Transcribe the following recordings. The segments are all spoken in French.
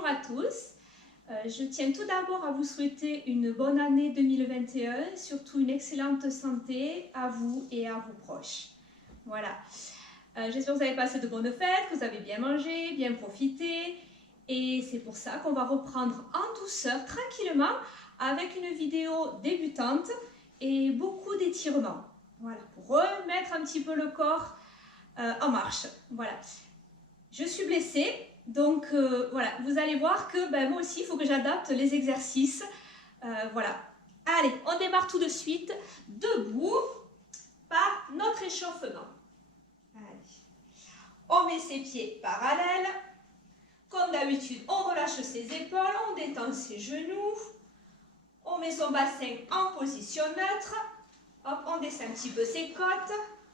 Bonjour à tous. Je tiens tout d'abord à vous souhaiter une bonne année 2021, surtout une excellente santé à vous et à vos proches. Voilà. J'espère que vous avez passé de bonnes fêtes, que vous avez bien mangé, bien profité. Et c'est pour ça qu'on va reprendre en douceur, tranquillement, avec une vidéo débutante et beaucoup d'étirements. Voilà, pour remettre un petit peu le corps en marche. Voilà. Je suis blessée, donc voilà, vous allez voir que moi aussi, il faut que j'adapte les exercices. Voilà. Allez, on démarre tout de suite, debout, par notre échauffement. Allez. On met ses pieds parallèles. Comme d'habitude, on relâche ses épaules, on détend ses genoux. On met son bassin en position neutre. Hop, on descend un petit peu ses côtes.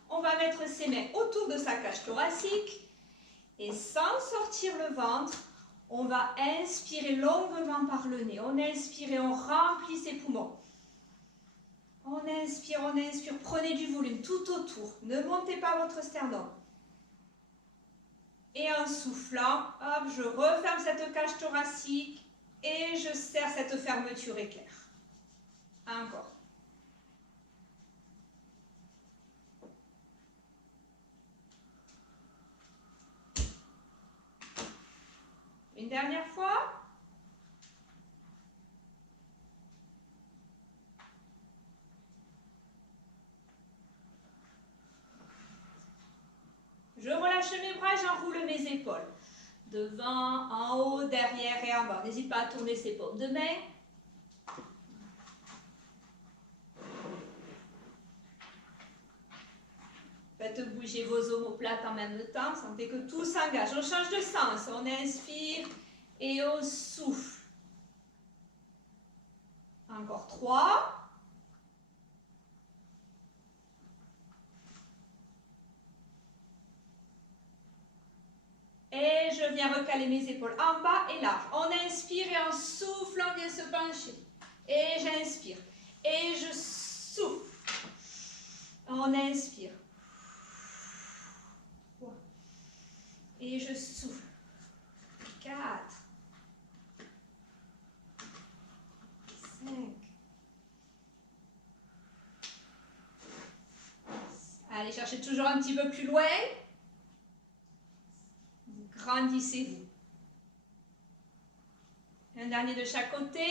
On va mettre ses mains autour de sa cage thoracique. Et sans sortir le ventre, on va inspirer longuement par le nez. On inspire et on remplit ses poumons. On inspire, prenez du volume tout autour. Ne montez pas votre sternum. Et en soufflant, hop, je referme cette cage thoracique et je serre cette fermeture éclair. Encore. Une dernière fois. Je relâche mes bras, j'enroule mes épaules. Devant, en haut, derrière et en bas. N'hésite pas à tourner ses paumes de main. Faites bouger vos omoplates en même temps. Sentez que tout s'engage. On change de sens. On inspire et on souffle. Encore 3. Et je viens recaler mes épaules en bas et large. On inspire et en soufflant, on vient se pencher. Et j'inspire. Et je souffle. On inspire. Et je souffle. 4. 5. Allez, cherchez toujours un petit peu plus loin. Grandissez-vous. Un dernier de chaque côté.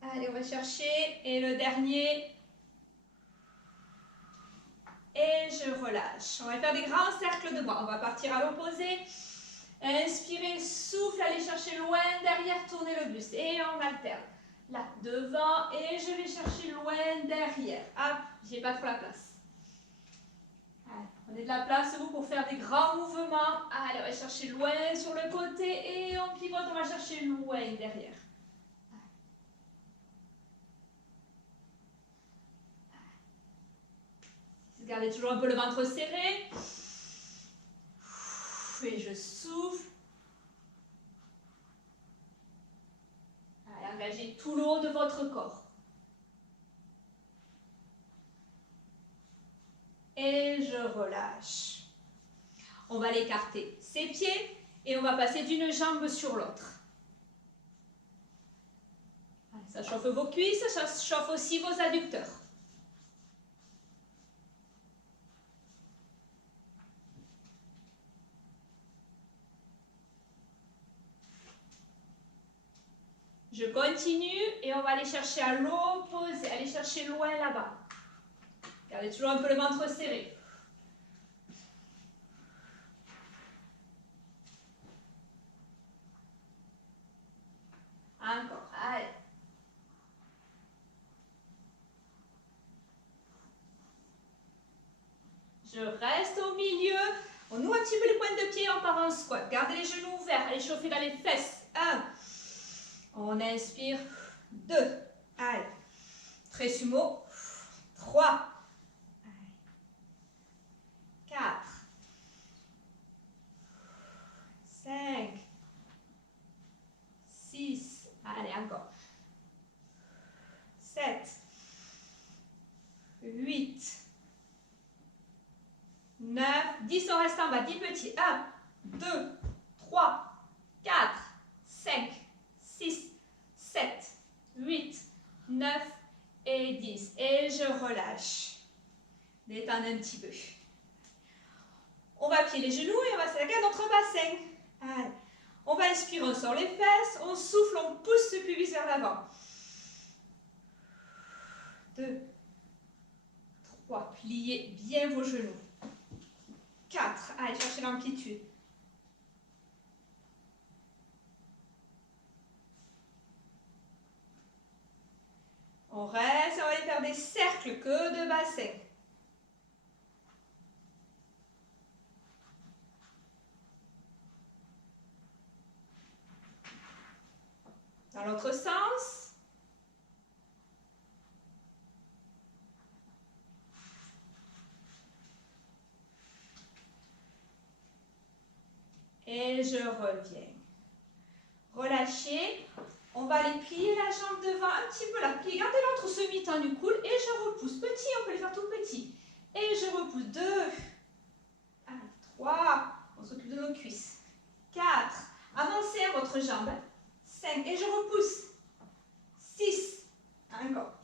Allez, on va chercher. Et le dernier. Et je relâche. On va faire des grands cercles de bras. On va partir à l'opposé. Inspirez, souffle, allez chercher loin derrière, tournez le buste. Et on alterne. Là, devant, et je vais chercher loin derrière. Hop, j'ai pas trop la place. Allez, prenez de la place, vous, pour faire des grands mouvements. Allez, on va chercher loin sur le côté, et on pivote, on va chercher loin derrière. Gardez toujours un peu le ventre serré. Et je souffle. Allez, engagez tout le haut de votre corps. Et je relâche. On va l'écarter ses pieds et on va passer d'une jambe sur l'autre. Ça chauffe vos cuisses, ça chauffe aussi vos adducteurs. Je continue et on va aller chercher à l'opposé, aller chercher loin là-bas. Gardez toujours un peu le ventre serré. Encore, allez. Je reste au milieu. On ouvre un petit peu les pointes de pied, on part en squat. Gardez les genoux ouverts, allez chauffer dans les fesses. 1. On inspire. 2. Allez. Très sumo. 3. 4. 5. 6. Allez, encore. 7. 8. 9. 10, on reste en bas. 10 petits. 1, 2, 3, détendre un petit peu. On va plier les genoux et on va s'attaquer à notre bassin. Allez. On va inspirer, on sort les fesses, on souffle, on pousse le pubis vers l'avant. 2, 3, pliez bien vos genoux. 4, allez, cherchez l'amplitude. On reste, on va aller faire des cercles que de bassin. Dans l'autre sens. Et je reviens. Relâchez. On va aller plier la jambe devant, un petit peu la plier. Gardez l'autre semi-tendu cool et je repousse. Petit, on peut les faire tout petit. Et je repousse. 2, 3, on s'occupe de nos cuisses. 4, avancez à votre jambe. 5, et je repousse. 6, encore.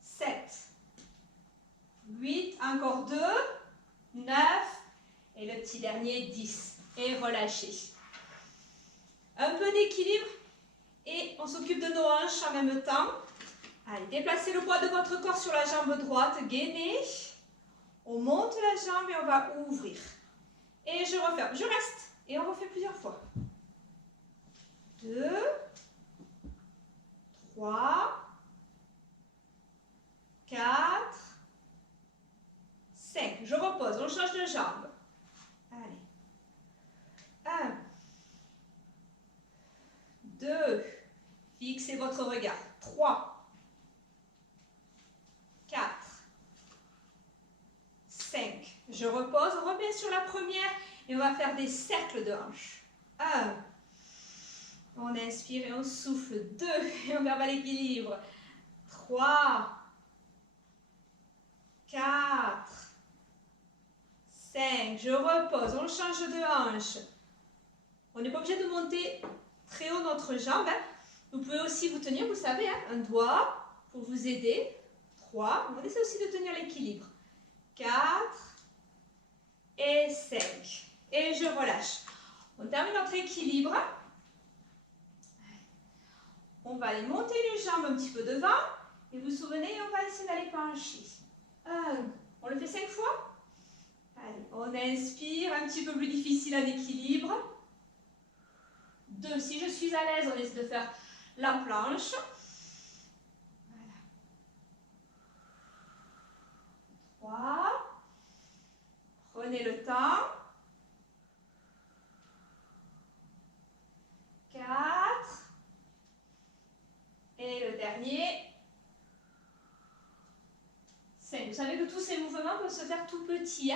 7, 8, encore 2, 9, et le petit dernier, 10. Et relâchez. Un peu d'équilibre. Et on s'occupe de nos hanches en même temps. Allez, déplacez le poids de votre corps sur la jambe droite, gainez. On monte la jambe et on va ouvrir. Et je referme, je reste. Et on refait plusieurs fois. 2, 3, 4, 5. Je repose, on change de jambe. Allez. 1, 2, fixez votre regard. 3, 4, 5. Je repose, on revient sur la première et on va faire des cercles de hanches. 1, on inspire et on souffle. 2, et on garde l'équilibre. 3, 4, 5. Je repose, on change de hanche. On n'est pas obligé de monter très haut notre jambe. Vous pouvez aussi vous tenir, vous savez, un doigt pour vous aider. 3, on essaie aussi de tenir l'équilibre. 4 et 5. Et je relâche. On termine notre équilibre. On va aller monter les jambes un petit peu devant. Et vous vous souvenez, on va essayer d'aller pencher. 1, on le fait 5 fois. Allez, on inspire, un petit peu plus difficile en équilibre. 2, si je suis à l'aise, on essaie de faire la planche. Voilà. 3. Prenez le temps. 4. Et le dernier. 5. Vous savez que tous ces mouvements peuvent se faire tout petits.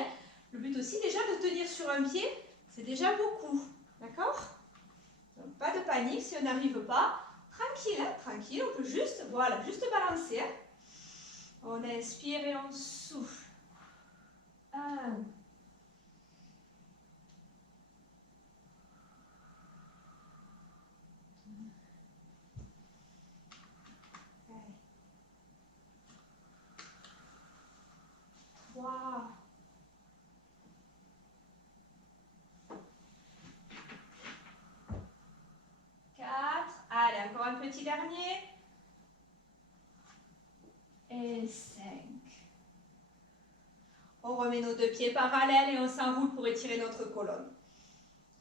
Le but aussi déjà de tenir sur un pied, c'est déjà beaucoup. D'accord? Donc pas de panique si on n'arrive pas. Tranquille, tranquille, on peut juste, voilà, juste balancer. On inspire et on souffle. 1. Wow. 4. Allez, encore un petit dernier. Et 5. On remet nos 2 pieds parallèles et on s'enroule pour étirer notre colonne.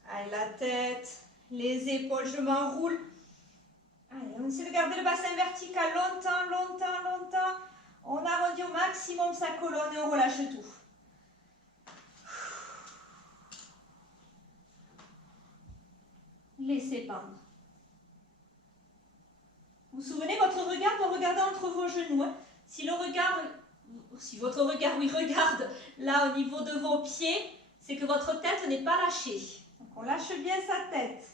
Allez, la tête, les épaules, je m'enroule. Allez, on essaie de garder le bassin vertical longtemps, longtemps, longtemps. On arrondit au maximum sa colonne et on relâche tout. Laissez pendre. Vous vous souvenez, votre regard doit regarder entre vos genoux. Si votre regard regarde là au niveau de vos pieds, c'est que votre tête n'est pas lâchée. Donc on lâche bien sa tête.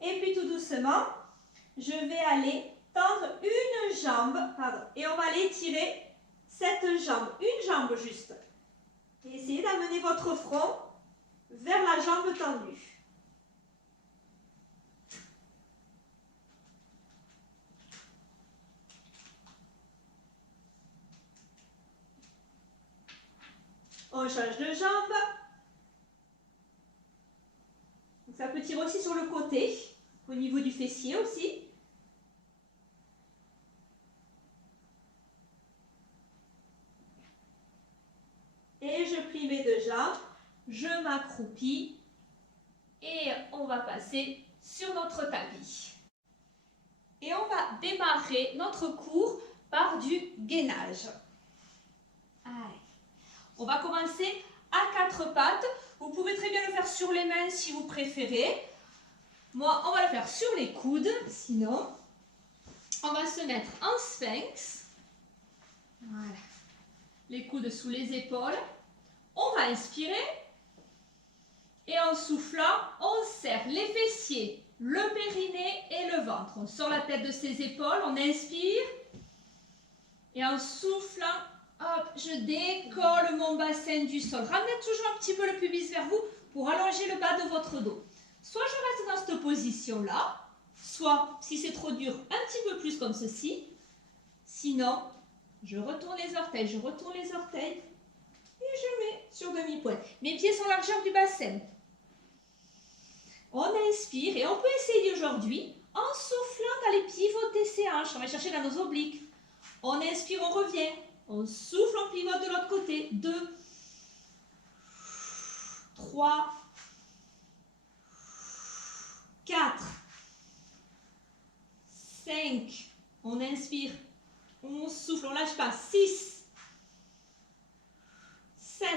Et puis tout doucement, je vais aller tendre une jambe, et on va aller tirer cette jambe, une jambe juste. Et essayez d'amener votre front vers la jambe tendue. On change de jambe. Donc ça peut tirer aussi sur le côté, au niveau du fessier aussi. Et je plie mes deux jambes, je m'accroupis et on va passer sur notre tapis. Et on va démarrer notre cours par du gainage. Allez. On va commencer à quatre pattes. Vous pouvez très bien le faire sur les mains si vous préférez. Moi, on va le faire sur les coudes. Sinon, on va se mettre en sphinx. Voilà. Les coudes sous les épaules. On va inspirer. Et en soufflant, on serre les fessiers, le périnée et le ventre. On sort la tête de ses épaules. On inspire. Et en soufflant, hop, je décolle mon bassin du sol. Ramenez toujours un petit peu le pubis vers vous pour allonger le bas de votre dos. Soit je reste dans cette position-là, soit, si c'est trop dur, un petit peu plus comme ceci. Sinon, je retourne les orteils, et je mets sur demi-pointe. Mes pieds sont largeur du bassin. On inspire et on peut essayer aujourd'hui en soufflant d'aller pivoter ses hanches. On va chercher dans nos obliques. On inspire, on revient. On souffle, on pivote de l'autre côté. 2, 3, 4, 5. On inspire. On souffle, on ne lâche pas. 6, 7,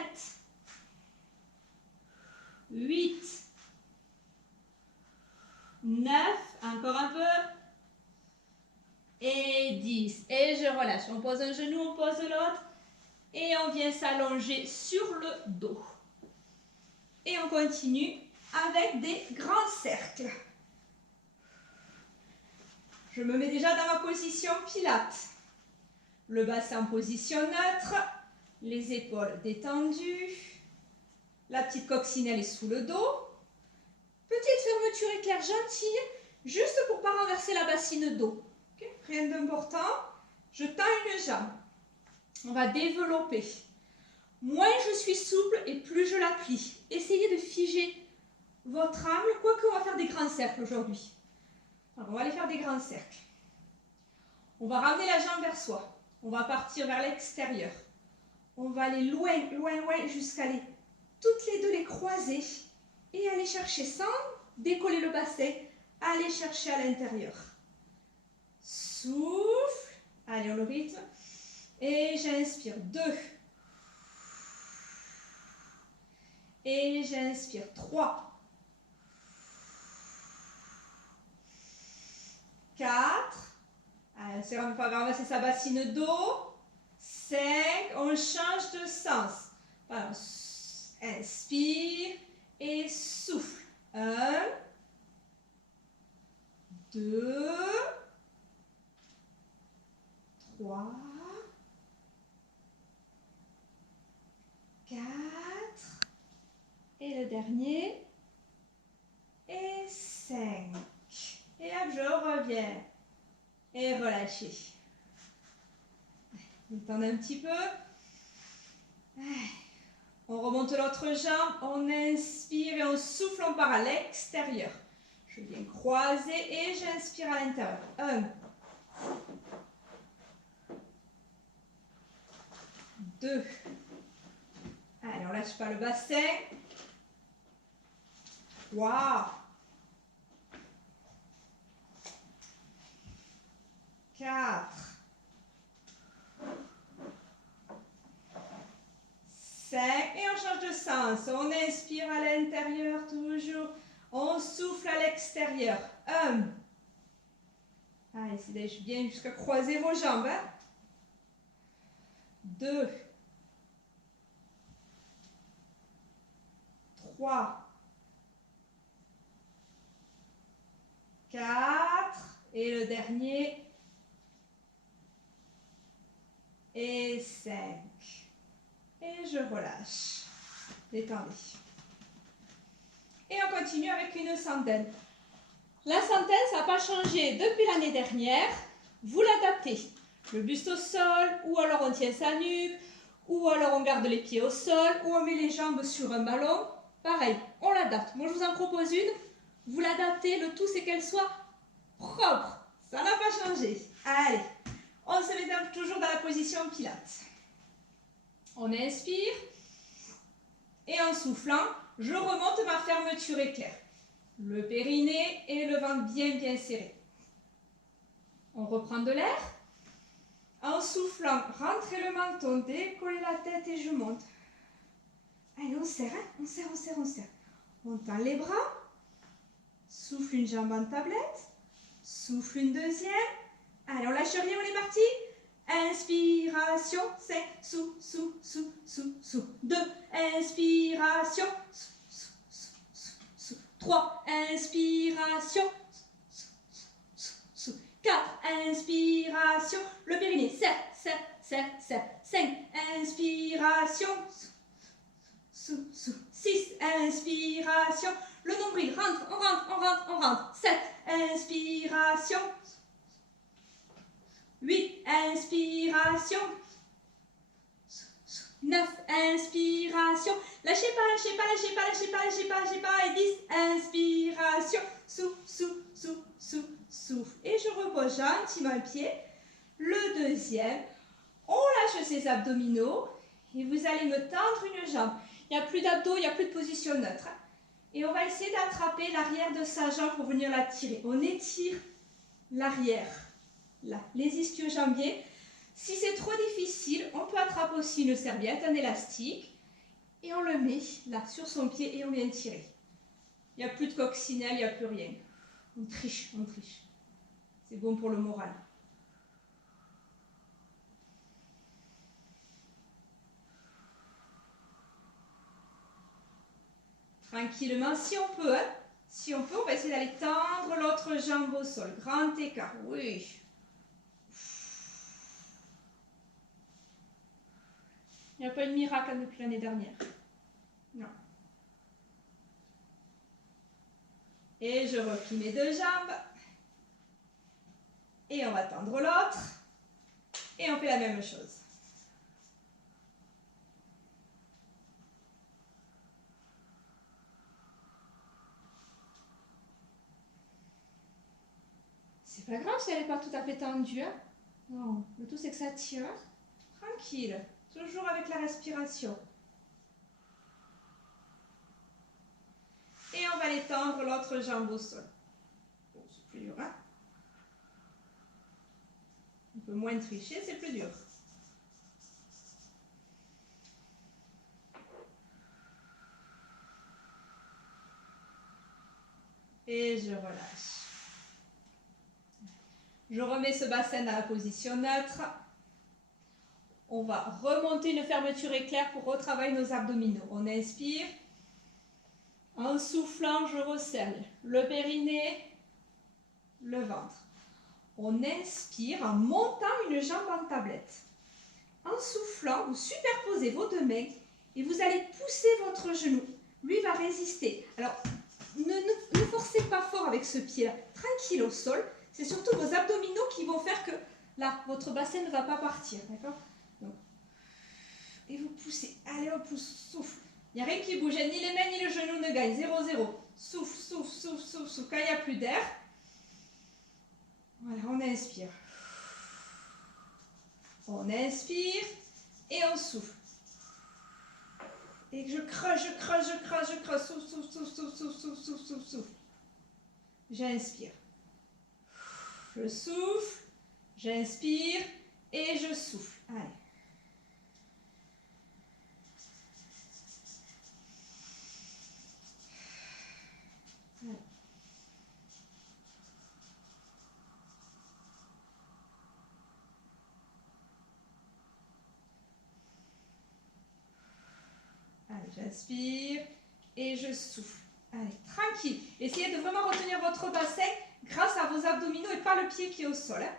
8, 9. Encore un peu. Et 10. Et je relâche. On pose un genou, on pose l'autre. Et on vient s'allonger sur le dos. Et on continue avec des grands cercles. Je me mets déjà dans ma position pilates. Le bassin en position neutre. Les épaules détendues. La petite coccinelle est sous le dos. Petite fermeture éclair gentille, juste pour ne pas renverser la bassine d'eau. Okay. Rien d'important. Je tends une jambe. On va développer. Moins je suis souple et plus je la plie. Essayez de figer votre angle, quoique on va faire des grands cercles aujourd'hui. Alors, on va aller faire des grands cercles. On va ramener la jambe vers soi. On va partir vers l'extérieur. On va aller loin, loin, loin, jusqu'à aller toutes les deux les croiser et aller chercher sans décoller le bassin, aller chercher à l'intérieur. Souffle. Allez, on le rythme. Et j'inspire. 2. Et j'inspire. 3. 4. Allez, on ne va pas ramasser sa bassine d'eau. 5. On change de sens. Alors, inspire et souffle. 1. 2. 3. 4. Et le dernier. Et 5. Et hop, je reviens. Et relâchez. Détendez un petit peu. On remonte l'autre jambe. On inspire et on souffle. On part à l'extérieur. Je viens croiser et j'inspire à l'intérieur. 1. 2. Allez, on ne lâche pas le bassin. 3. 4. 5. Et on change de sens. On inspire à l'intérieur toujours. On souffle à l'extérieur. 1. Allez, essayez bien jusqu'à croiser vos jambes. 2. 3. 4. Et le dernier. Et 5. Et je relâche. Détendez. Et on continue avec une centaine. La centaine, ça n'a pas changé depuis l'année dernière. Vous l'adaptez. Le buste au sol, ou alors on tient sa nuque, ou alors on garde les pieds au sol, ou on met les jambes sur un ballon. Pareil, on l'adapte. Moi, je vous en propose une. Vous l'adaptez, le tout, c'est qu'elle soit propre. Ça n'a pas changé. Allez, on se met toujours dans la position pilates. On inspire. Et en soufflant, je remonte ma fermeture éclair. Le périnée et le ventre bien serré. On reprend de l'air. En soufflant, rentrez le menton, décollez la tête et je monte. Allez, on serre, hein? On serre, on serre, on serre. On tend les bras. Souffle une jambe en tablette. Souffle une deuxième. Allez, on lâche rien, on est parti. Inspiration, 5, sous, sous, sous, sous, sous. 2, inspiration, sous, sous, sous, sous. 3, inspiration, sous, sous, sous, sous. 4, inspiration, le périnée, serre, serre, serre, serre. 5, inspiration, sous, sous, 6, inspiration, le nombril, rentre, on rentre, on rentre, on rentre. 7, inspiration, 8, inspiration, 9, inspiration, lâchez pas, lâchez pas, lâchez pas, lâchez pas, lâchez pas, lâchez pas, et 10, inspiration, souffle, souffle, souffle, souffle, souffle, et je repose gentiment le pied, le deuxième, on lâche ses abdominaux, et vous allez me tendre une jambe, il n'y a plus d'abdos, il n'y a plus de position neutre, et on va essayer d'attraper l'arrière de sa jambe pour venir la tirer, on étire l'arrière, là, les ischio-jambiers. Si c'est trop difficile, on peut attraper aussi une serviette, un élastique, et on le met là sur son pied et on vient tirer. Il n'y a plus de coccinelle, il n'y a plus rien. On triche, on triche. C'est bon pour le moral. Tranquillement, si on peut, hein. Si on peut, on va essayer d'aller tendre l'autre jambe au sol. Grand écart, oui. Il n'y a pas eu de miracle depuis l'année dernière. Non. Et je replie mes deux jambes. Et on va tendre l'autre. Et on fait la même chose. C'est pas grave si elle n'est pas tout à fait tendue. Hein? Non, le tout c'est que ça tient. Tranquille. Toujours avec la respiration. Et on va aller tendre l'autre jambe au sol. Bon, c'est plus dur, hein? Un peu moins tricher, c'est plus dur. Et je relâche. Je remets ce bassin dans la position neutre. On va remonter une fermeture éclair pour retravailler nos abdominaux. On inspire. En soufflant, je resserre le périnée, le ventre. On inspire en montant une jambe en tablette. En soufflant, vous superposez vos deux mains et vous allez pousser votre genou. Lui va résister. Alors, ne forcez pas fort avec ce pied-là. Tranquille au sol. C'est surtout vos abdominaux qui vont faire que là, votre bassin ne va pas partir. D'accord? Et vous poussez. Allez, on pousse. Souffle. Il n'y a rien qui bouge. Ni les mains ni le genou ne gagnent. 0-0. Souffle, souffle, souffle, souffle, souffle. Quand il n'y a plus d'air. Voilà, on inspire. On inspire. Et on souffle. Et je creuse, je creuse, je creuse, je creuse. Souffle, souffle, souffle, souffle, souffle, souffle, souffle, souffle, souffle. J'inspire. Je souffle. J'inspire. Et je souffle. Allez. Allez, j'inspire et je souffle. Allez, tranquille. Essayez de vraiment retenir votre bassin grâce à vos abdominaux et pas le pied qui est au sol. Hein.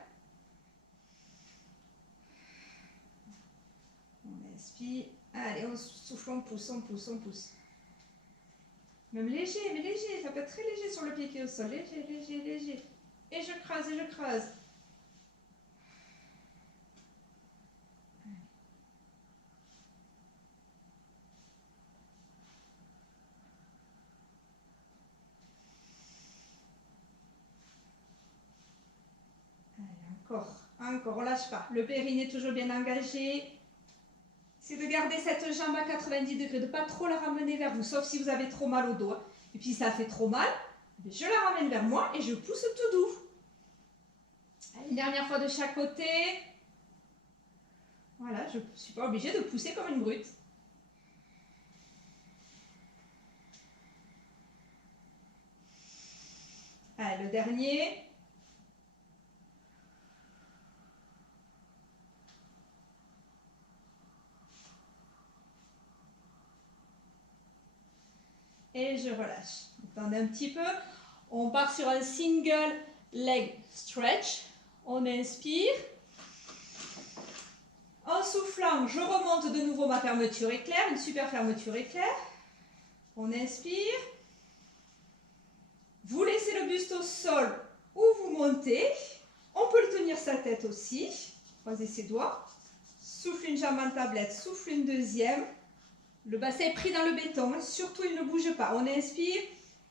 On inspire. Allez, on souffle, on pousse, on pousse, on pousse. Même léger, mais léger. Ça peut être très léger sur le pied qui est au sol. Léger, léger, léger. Et je creuse, et je creuse. Encore, encore, on ne lâche pas. Le périnée toujours bien engagé. C'est de garder cette jambe à 90 degrés, de ne pas trop la ramener vers vous, sauf si vous avez trop mal au dos. Et puis ça fait trop mal, je la ramène vers moi et je pousse tout doux. Une dernière fois de chaque côté. Voilà, je ne suis pas obligée de pousser comme une brute. Allez, le dernier. Et je relâche. Attendez un petit peu. On part sur un single leg stretch. On inspire. En soufflant, je remonte de nouveau ma fermeture éclair, une super fermeture éclair. On inspire. Vous laissez le buste au sol ou vous montez. On peut le tenir sa tête aussi. Croisez ses doigts. Souffle une jambe en tablette, souffle une deuxième. Le bassin est pris dans le béton, hein. Surtout il ne bouge pas. On inspire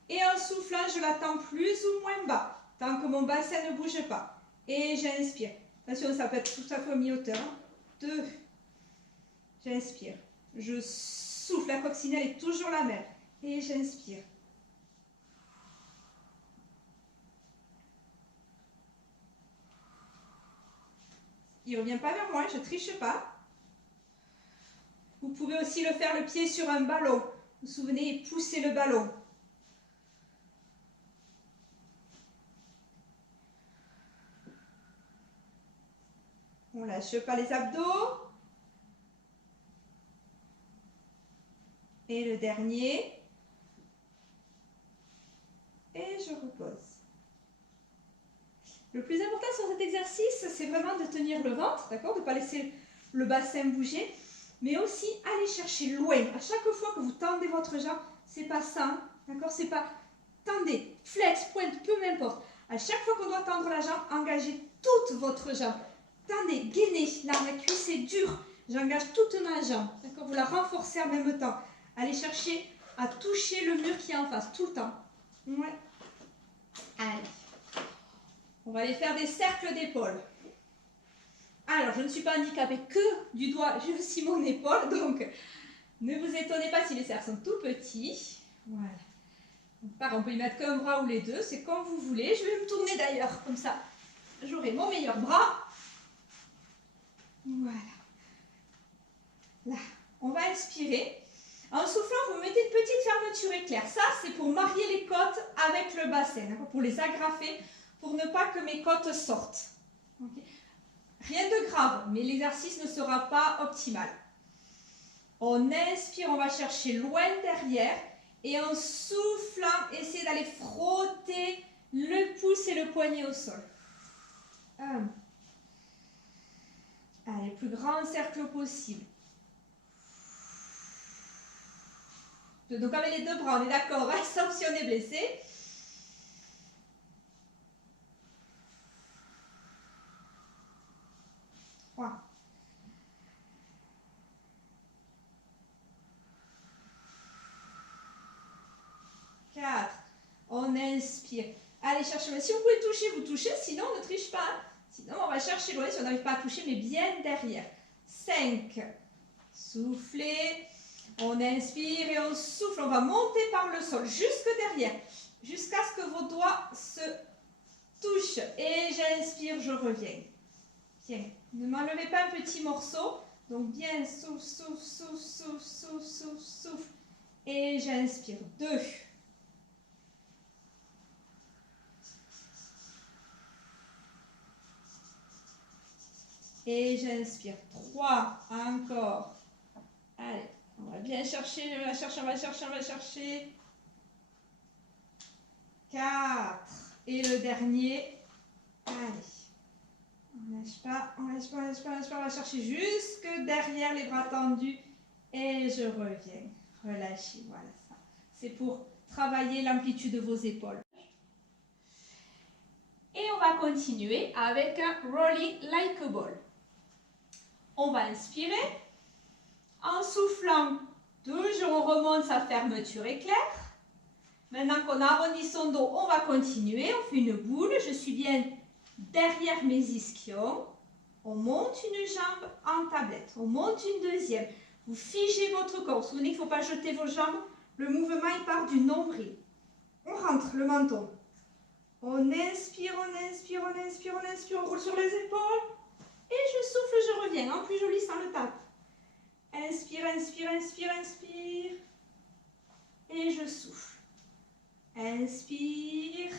et en soufflant, je l'attends plus ou moins bas, tant que mon bassin ne bouge pas. Et j'inspire. Attention, ça peut être tout à fait au mi-hauteur. 2. J'inspire. Je souffle, la coccinelle est toujours la même. Et j'inspire. Il ne revient pas vers moi, je ne triche pas. Vous pouvez aussi le faire le pied sur un ballon. Vous vous souvenez, pousser le ballon. On ne lâche pas les abdos. Et le dernier. Et je repose. Le plus important sur cet exercice, c'est vraiment de tenir le ventre, d'accord, de ne pas laisser le bassin bouger. Mais aussi, aller chercher loin. À chaque fois que vous tendez votre jambe, c'est pas ça, d'accord? C'est pas tendez, flex, pointe, peu m'importe. À chaque fois qu'on doit tendre la jambe, engagez toute votre jambe. Tendez, gainez, là, la cuisse est dure. J'engage toute ma jambe, d'accord? Vous la renforcez en même temps. Allez chercher à toucher le mur qui est en face, tout le temps. Ouais. Allez. On va aller faire des cercles d'épaules. Alors, je ne suis pas handicapée que du doigt, j'ai aussi mon épaule, donc ne vous étonnez pas si les cercles sont tout petits. Voilà. On peut y mettre qu'un bras ou les deux, c'est comme vous voulez. Je vais me tourner d'ailleurs, comme ça, j'aurai mon meilleur bras. Voilà. Là, on va inspirer. En soufflant, vous mettez une petite fermeture éclair. Ça, c'est pour marier les côtes avec le bassin, pour les agrafer, pour ne pas que mes côtes sortent. Okay. Rien de grave, mais l'exercice ne sera pas optimal. On inspire, on va chercher loin derrière. Et en soufflant, essayez d'aller frotter le pouce et le poignet au sol. Allez, plus grand cercle possible. Donc avec les deux bras, on est d'accord, sauf si on est blessé. Trois. 4. On inspire. Allez, cherchez. Si vous pouvez toucher, vous touchez. Sinon, ne triche pas. Sinon, on va chercher loin si on n'arrive pas à toucher, mais bien derrière. 5. Soufflez. On inspire et on souffle. On va monter par le sol jusque derrière. Jusqu'à ce que vos doigts se touchent. Et j'inspire, je reviens. Bien. Ne m'enlevez pas un petit morceau. Donc, bien, souffle, souffle, souffle, souffle, souffle, souffle, souffle. Et j'inspire. 2. Et j'inspire. 3. Encore. Allez, on va bien chercher, on va chercher, on va chercher, on va chercher. 4. Et le dernier. Allez. On lâche pas, on lâche pas, on lâche pas, on lâche pas. On va chercher jusque derrière les bras tendus. Et je reviens. Relâchez, voilà ça. C'est pour travailler l'amplitude de vos épaules. Et on va continuer avec un rolling like a ball. On va inspirer. En soufflant, toujours on remonte sa fermeture éclair. Maintenant qu'on a arrondi son dos, on va continuer. On fait une boule. Je suis bien derrière mes ischions. On monte une jambe en tablette. On monte une deuxième. Vous figez votre corps. Vous vous souvenez qu'il ne faut pas jeter vos jambes. Le mouvement, il part du nombril. On rentre le menton. On inspire, on inspire, on inspire, on inspire. On roule sur les épaules. Et je souffle, je reviens. En plus joli, sans le tape. Inspire, inspire, inspire, inspire. Et je souffle. Inspire.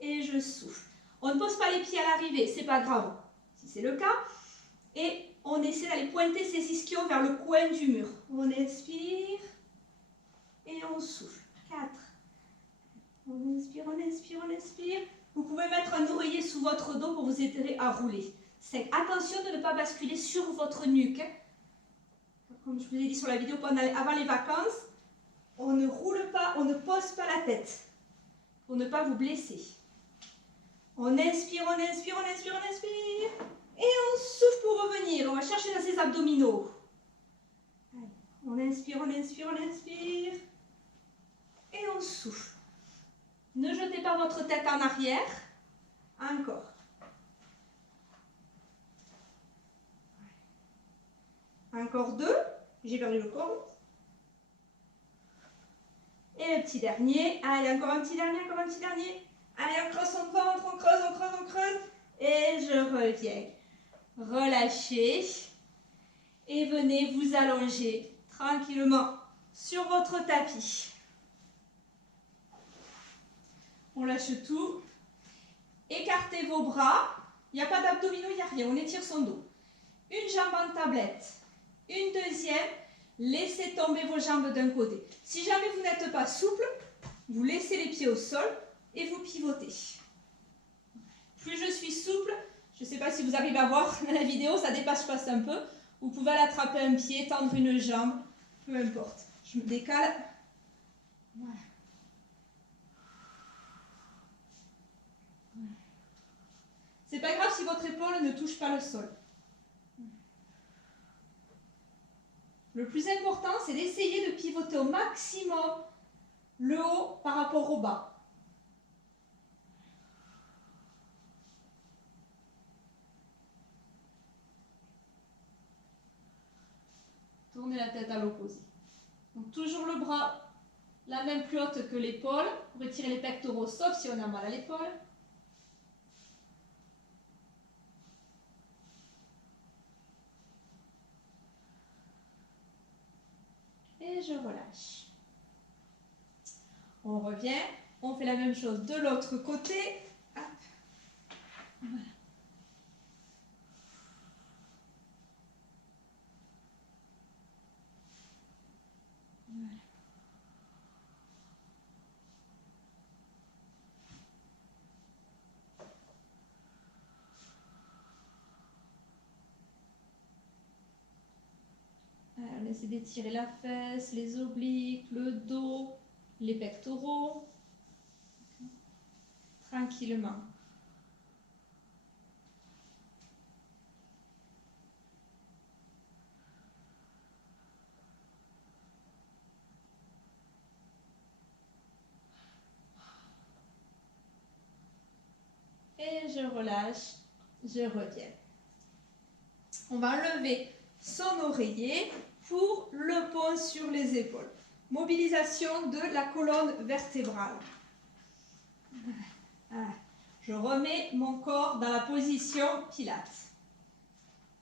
Et je souffle. On ne pose pas les pieds à l'arrivée, c'est pas grave. Si c'est le cas. Et on essaie d'aller pointer ses ischions vers le coin du mur. On inspire. Et on souffle. 4. On inspire, on inspire, on inspire. Vous pouvez mettre un oreiller sous votre dos pour vous aider à rouler. 5. Attention de ne pas basculer sur votre nuque. Comme je vous ai dit sur la vidéo avant les vacances, on ne roule pas, on ne pose pas la tête pour ne pas vous blesser. On inspire, on inspire, on inspire, on inspire. Et on souffle pour revenir. On va chercher dans ses abdominaux. Allez. On inspire, on inspire, on inspire. Et on souffle. Ne jetez pas votre tête en arrière. Encore. Encore 2. J'ai perdu le compte. Et le petit dernier. Allez, encore un petit dernier, encore un petit dernier. Allez, on creuse son ventre, on creuse, on creuse, on creuse. Et je reviens. Relâchez. Et venez vous allonger tranquillement sur votre tapis. On lâche tout. Écartez vos bras. Il n'y a pas d'abdominaux, il n'y a rien. On étire son dos. Une jambe en tablette. Une deuxième. Laissez tomber vos jambes d'un côté. Si jamais vous n'êtes pas souple, vous laissez les pieds au sol et vous pivotez. Plus je suis souple, je ne sais pas si vous arrivez à voir dans la vidéo, ça dépasse un peu. Vous pouvez aller attraper un pied, tendre une jambe, peu importe. Je me décale. Voilà. C'est pas grave si votre épaule ne touche pas le sol. Le plus important, c'est d'essayer de pivoter au maximum le haut par rapport au bas. Tournez la tête à l'opposé. Donc toujours le bras, la main plus haute que l'épaule. Pour retirer les pectoraux, sauf si on a mal à l'épaule. Et je relâche. On revient, on fait la même chose de l'autre côté. Hop. Voilà. Voilà. Alors, on essaie d'étirer la fesse, les obliques, le dos, les pectoraux. Tranquillement. Et je relâche, je reviens. On va enlever son oreiller pour le pont sur les épaules. Mobilisation de la colonne vertébrale. Voilà. Je remets mon corps dans la position pilates.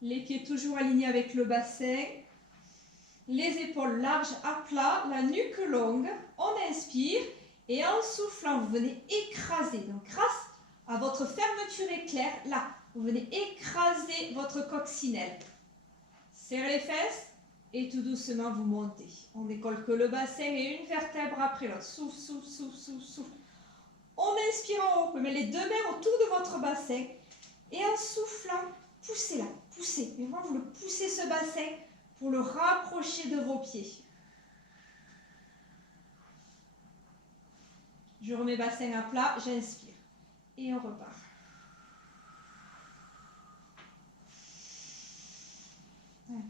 Les pieds toujours alignés avec le bassin. Les épaules larges à plat, la nuque longue. On inspire et en soufflant, vous venez écraser. Donc grâce à votre fermeture éclair, là, vous venez écraser votre coccinelle. Serrez les fesses et tout doucement vous montez. On décolle que le bassin et une vertèbre après l'autre. Souffle, souffle, souffle, souffle, souffle. On inspire en haut, vous pouvez mettre les deux mains autour de votre bassin et en soufflant, poussez-la, poussez. Et vraiment, vous le poussez ce bassin pour le rapprocher de vos pieds. Je remets bassin à plat, j'inspire et on repart. Ouais.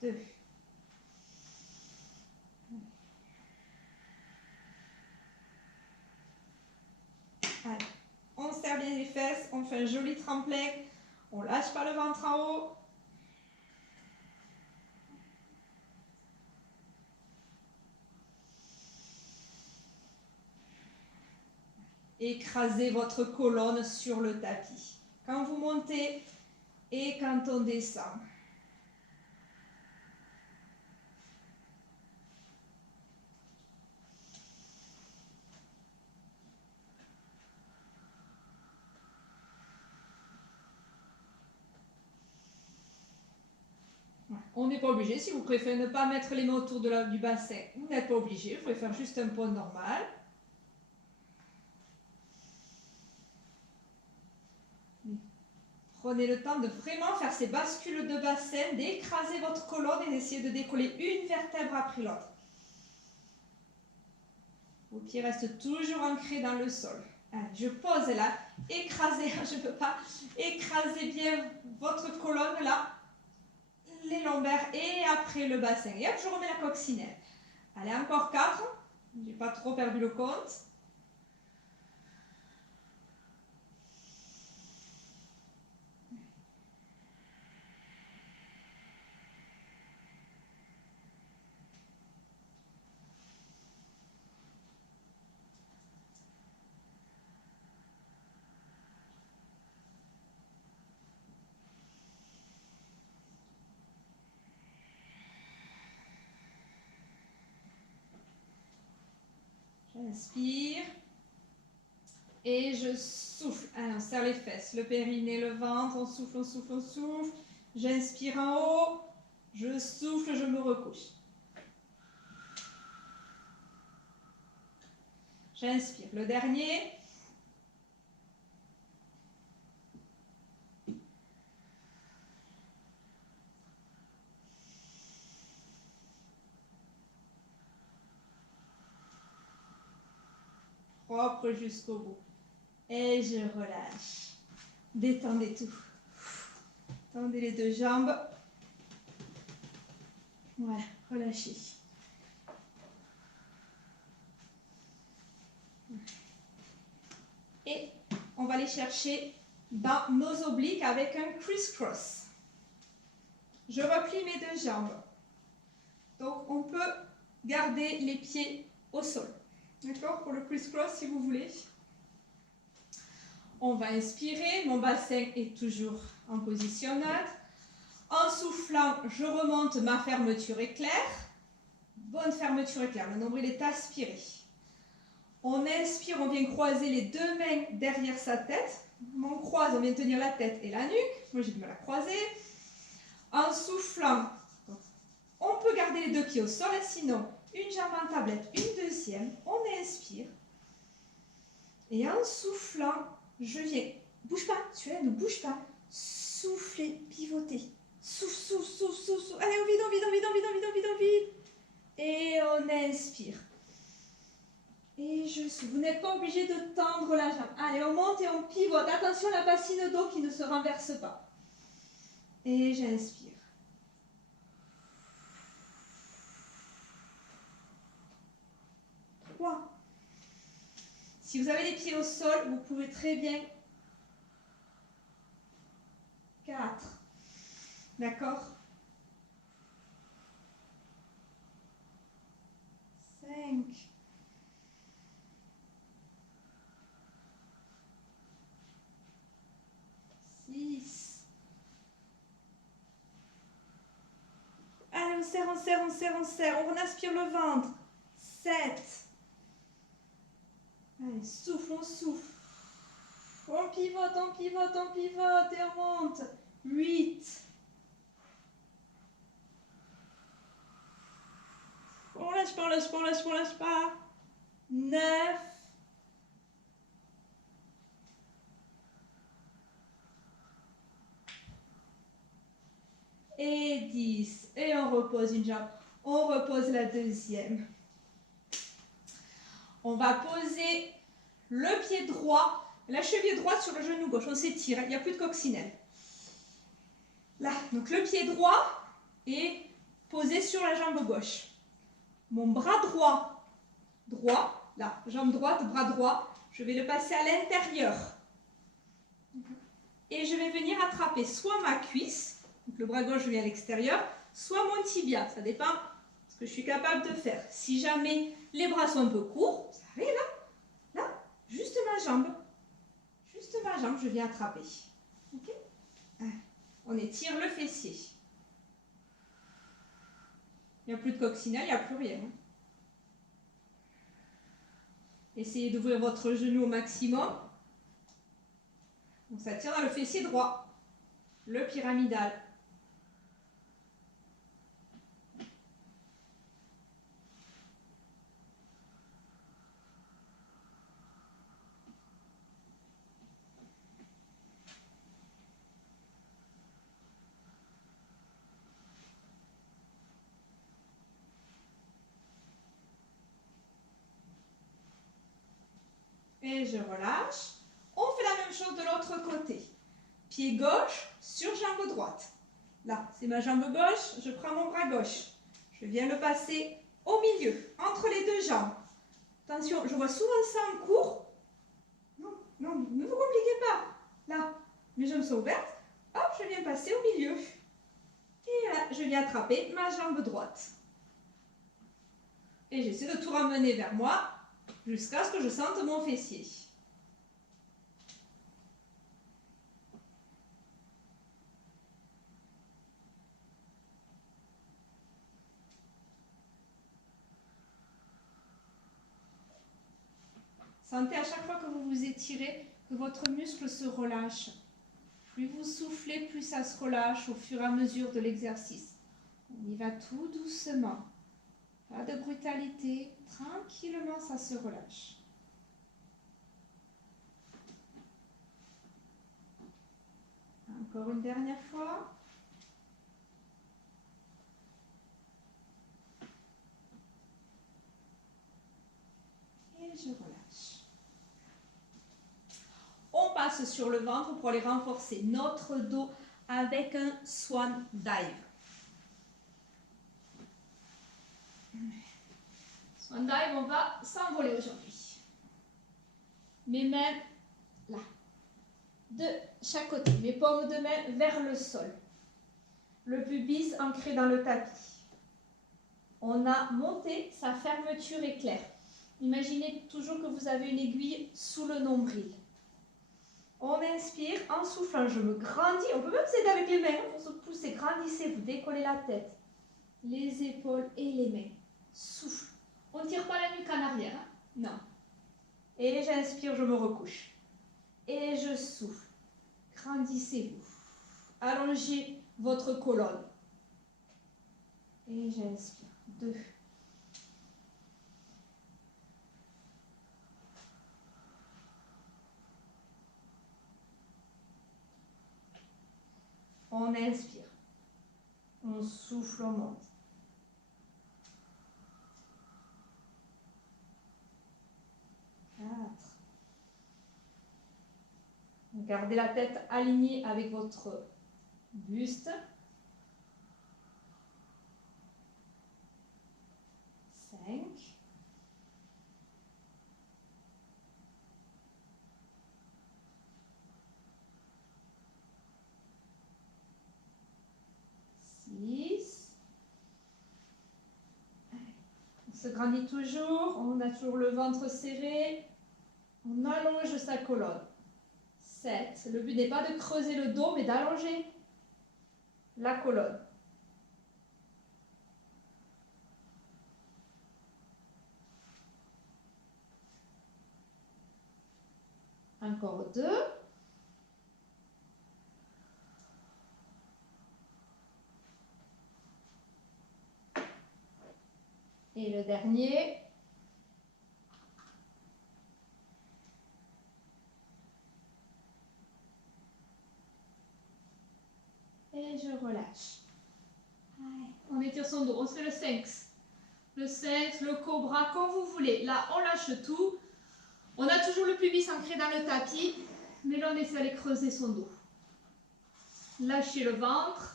2. fesses, on fait un joli tremplin, on lâche pas le ventre en haut. Écrasez votre colonne sur le tapis. Quand vous montez et quand on descend. On n'est pas obligé, si vous préférez ne pas mettre les mains autour du bassin, vous n'êtes pas obligé, vous pouvez faire juste un pont normal. Prenez le temps de vraiment faire ces bascules de bassin, d'écraser votre colonne et d'essayer de décoller une vertèbre après l'autre. Vos pieds restent toujours ancrés dans le sol. Allez, je pose là, écrasez, je ne peux pas, écrasez bien votre colonne là, les lombaires et après le bassin. Et hop, je remets la coccinelle. Allez, encore 4. Je n'ai pas trop perdu le compte. J'inspire. Et je souffle. Allez, on serre les fesses, le périnée, le ventre. On souffle, on souffle, on souffle. J'inspire en haut. Je souffle, je me recouche. J'inspire. Le dernier. Propre jusqu'au bout. Et je relâche. Détendez tout. Tendez les deux jambes. Voilà, relâchez. Et on va aller chercher dans nos obliques avec un criss-cross. Je replie mes deux jambes. Donc on peut garder les pieds au sol. D'accord? Pour le criss-cross si vous voulez. On va inspirer, mon bassin est toujours en position neutre. En soufflant, je remonte ma fermeture éclair. Bonne fermeture éclair, le nombril est aspiré. On inspire, on vient croiser les deux mains derrière sa tête. On croise, on vient tenir la tête et la nuque. Moi j'ai du mal à croiser. En soufflant, on peut garder les deux pieds au sol, sinon une jambe en tablette, une deuxième. On inspire. Et en soufflant, je viens. Bouge pas, celui-là ne bouge pas. Soufflez, pivotez. Souffle, souffle, souffle, souffle, souffle. Allez, on vide, on vide, on vide, on vide, on vide, on vide, on vide. Et on inspire. Et je souffle. Vous n'êtes pas obligé de tendre la jambe. Allez, on monte et on pivote. Attention à la bassine d'eau qui ne se renverse pas. Et j'inspire. Trois. Si vous avez les pieds au sol, vous pouvez très bien. 4. D'accord? 5. 6. Allez, on serre, on serre, on serre, on serre. On aspire le ventre. 7. Allez, souffle, on souffle. On pivote, on pivote, on pivote et on monte. 8. On lâche pas, on lâche pas, on lâche pas, on lâche pas. 9. Et 10. Et on repose une jambe. On repose la deuxième. On va poser le pied droit, la cheville droite sur le genou gauche. On s'étire, il n'y a plus de coccinelle. Là, donc le pied droit est posé sur la jambe gauche. Mon bras droit, là, jambe droite, bras droit, je vais le passer à l'intérieur Et je vais venir attraper soit ma cuisse, donc le bras gauche vient à l'extérieur, soit mon tibia. Ça dépend de ce que je suis capable de faire. Si jamais les bras sont un peu courts, vous savez là, juste ma jambe. Juste ma jambe, je viens attraper. Ok? On étire le fessier. Il n'y a plus de coccinelle, il n'y a plus rien. Essayez d'ouvrir votre genou au maximum. Donc ça tire dans le fessier droit, le pyramidal. Et je relâche. On fait la même chose de l'autre côté. Pied gauche sur jambe droite. Là, c'est ma jambe gauche, je prends mon bras gauche. Je viens le passer au milieu, entre les deux jambes. Attention, je vois souvent ça en cours. Non, non, ne vous compliquez pas. Là, mes jambes sont ouvertes. Hop, je viens passer au milieu. Et là, je viens attraper ma jambe droite. Et j'essaie de tout ramener vers moi jusqu'à ce que je sente mon fessier. Sentez à chaque fois que vous vous étirez que votre muscle se relâche. Plus vous soufflez, plus ça se relâche au fur et à mesure de l'exercice. On y va tout doucement. Pas de brutalité. Tranquillement, ça se relâche. Encore une dernière fois. Et je relâche. On passe sur le ventre pour aller renforcer notre dos avec un swan dive. Swan dive, on va s'envoler aujourd'hui. Mes mains là, de chaque côté, mes paumes de main vers le sol. Le pubis ancré dans le tapis. On a monté sa fermeture éclair. Imaginez toujours que vous avez une aiguille sous le nombril. On inspire, en soufflant, je me grandis. On peut même s'aider avec les mains. Pour se pousser, grandissez, vous décollez la tête, les épaules et les mains. Souffle. On ne tire pas la nuque en arrière. Hein? Non. Et j'inspire, je me recouche. Et je souffle. Grandissez-vous. Allongez votre colonne. Et j'inspire. 2. On inspire. On souffle, on monte. 4. Gardez la tête alignée avec votre buste. 5. 6. On se grandit toujours, on a toujours le ventre serré, on allonge sa colonne. 7. Le but n'est pas de creuser le dos, mais d'allonger la colonne. Encore 2. Et le dernier. Et je relâche. On étire son dos, on se fait le sphinx. Le sphinx, le cobra, comme vous voulez. Là, on lâche tout. On a toujours le pubis ancré dans le tapis, mais là, on essaie d'aller creuser son dos. Lâchez le ventre.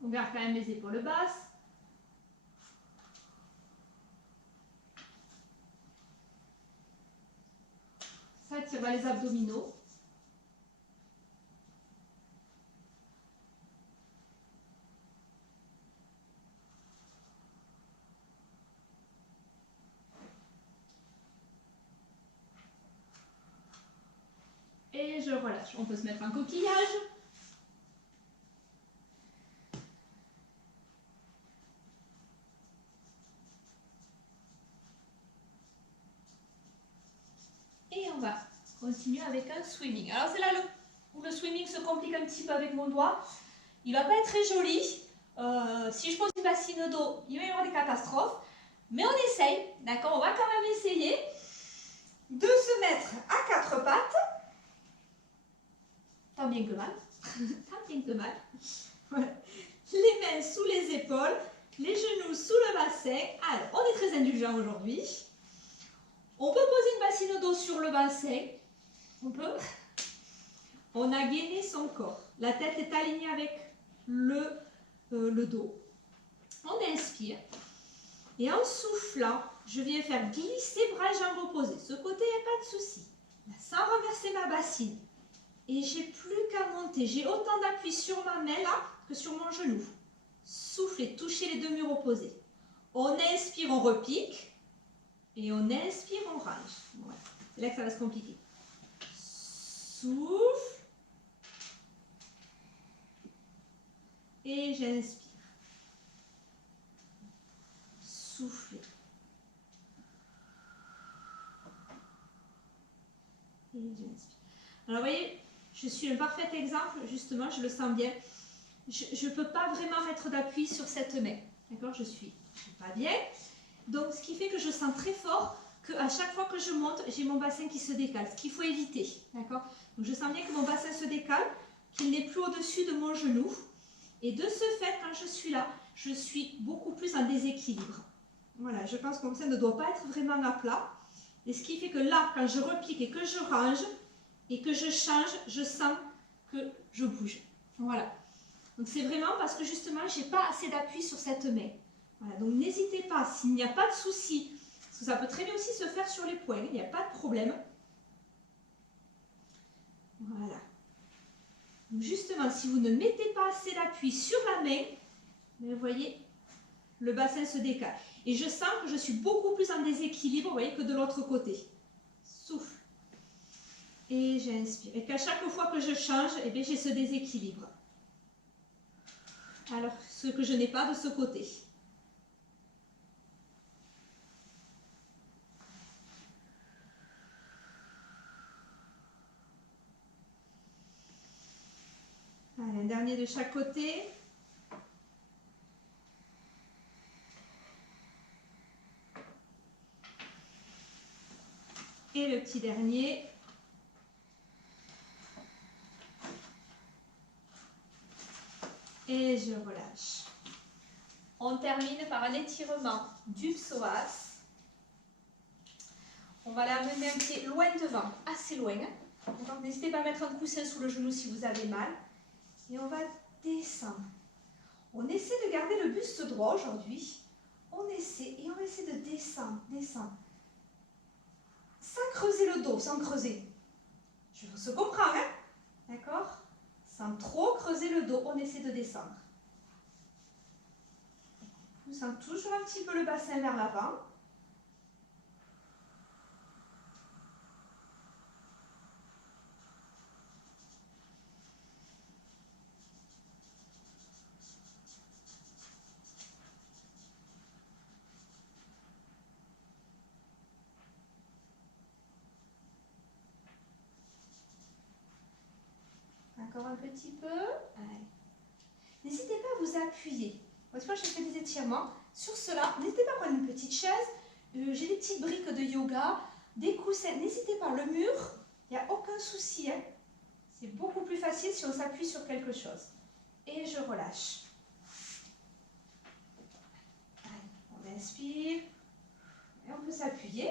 On garde quand même les épaules basses. Ça tire vers les abdominaux. Et je relâche. On peut se mettre un coquillage. Et on va continuer avec un swimming. Alors c'est là où le swimming se complique un petit peu avec mon doigt. Il ne va pas être très joli. Si je pose une bassine d'eau, il va y avoir des catastrophes. Mais on essaye, d'accord? On va quand même essayer de se mettre à quatre pattes. Tant bien que mal. Tant bien que mal. Voilà. Les mains sous les épaules, les genoux sous le bassin. Alors, on est très indulgent aujourd'hui. On peut poser une bassine d'eau sur le bassin. On peut. On a gainé son corps. La tête est alignée avec le dos. On inspire. Et en soufflant, je viens faire glisser bras jambes opposés. Ce côté, il n'y a pas de souci. Sans renverser ma bassine. Et j'ai plus qu'à monter. J'ai autant d'appui sur ma main là que sur mon genou. Soufflez, touchez les deux murs opposés. On inspire, on repique. Et on inspire, on range. Voilà. C'est là que ça va se compliquer. Souffle. Et j'inspire. Soufflez. Et j'inspire. Alors, vous voyez, je suis un parfait exemple, justement, je le sens bien. Je ne peux pas vraiment mettre d'appui sur cette main. D'accord? Je suis pas bien. Donc, ce qui fait que je sens très fort qu'à chaque fois que je monte, j'ai mon bassin qui se décale. Ce qu'il faut éviter. D'accord? Donc, je sens bien que mon bassin se décale, qu'il n'est plus au-dessus de mon genou. Et de ce fait, quand je suis là, je suis beaucoup plus en déséquilibre. Voilà, je pense que mon bassin ne doit pas être vraiment à plat. Et ce qui fait que là, quand je repique et que je range, et que je change, je sens que je bouge. Voilà. Donc c'est vraiment parce que justement, je n'ai pas assez d'appui sur cette main. Voilà. Donc n'hésitez pas, s'il n'y a pas de souci, parce que ça peut très bien aussi se faire sur les poings, il n'y a pas de problème. Voilà. Donc justement, si vous ne mettez pas assez d'appui sur la main, vous voyez, le bassin se décale. Et je sens que je suis beaucoup plus en déséquilibre, vous voyez, que de l'autre côté. Souffle. Et j'inspire. Et qu'à chaque fois que je change, eh bien, j'ai ce déséquilibre. Alors, ce que je n'ai pas de ce côté. Allez, un dernier de chaque côté. Et le petit dernier. Et je relâche. On termine par un étirement du psoas. On va l'amener un pied loin devant, assez loin. Donc n'hésitez pas à mettre un coussin sous le genou si vous avez mal. Et on va descendre. On essaie de garder le buste droit aujourd'hui. On essaie et on va essayer de descendre, descendre. Sans creuser le dos, sans creuser. Je se comprends, hein? D'accord? Sans trop creuser le dos, on essaie de descendre. Poussant toujours un petit peu le bassin vers l'avant. Encore un petit peu. N'hésitez pas à vous appuyer. Une fois, j'ai fait des étirements. Sur cela, n'hésitez pas à prendre une petite chaise. J'ai des petites briques de yoga, des coussins. N'hésitez pas, le mur, il n'y a aucun souci. Hein. C'est beaucoup plus facile si on s'appuie sur quelque chose. Et je relâche. Allez, on inspire. Et on peut s'appuyer.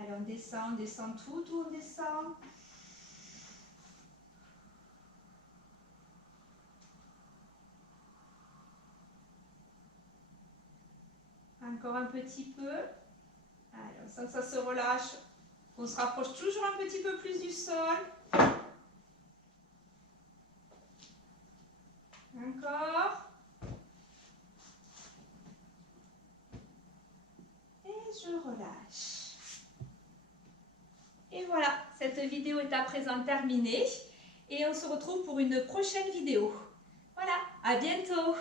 Allez, on descend tout on descend. Encore un petit peu. Allez, on sent que ça se relâche. On se rapproche toujours un petit peu plus du sol. Encore. Et je relâche. Et voilà, cette vidéo est à présent terminée. Et on se retrouve pour une prochaine vidéo. Voilà, à bientôt!